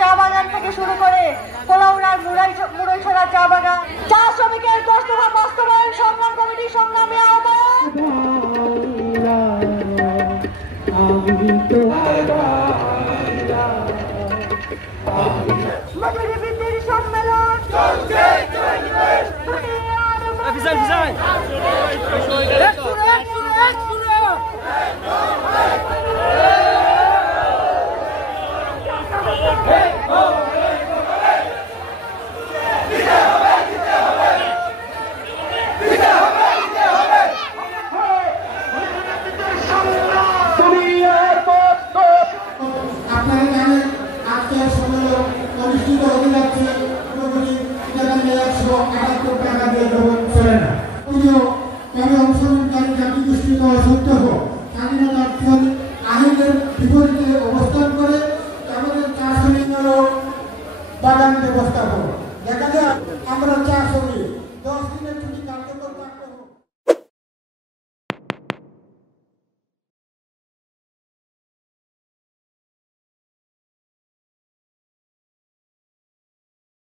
চা বাগান থেকে শুরু করে কোলাউড়ার মুড়াইছড়া চা বাগান চা শ্রমিকের 10 দফা বাস্তবায়ন সংগ্রাম কমিটির সংগ্রামী আহ্বায়ক মজুরিবৃদ্ধির সম্মেলন বাগান ব্যবস্থা করবো দেখা যায় আমরা চা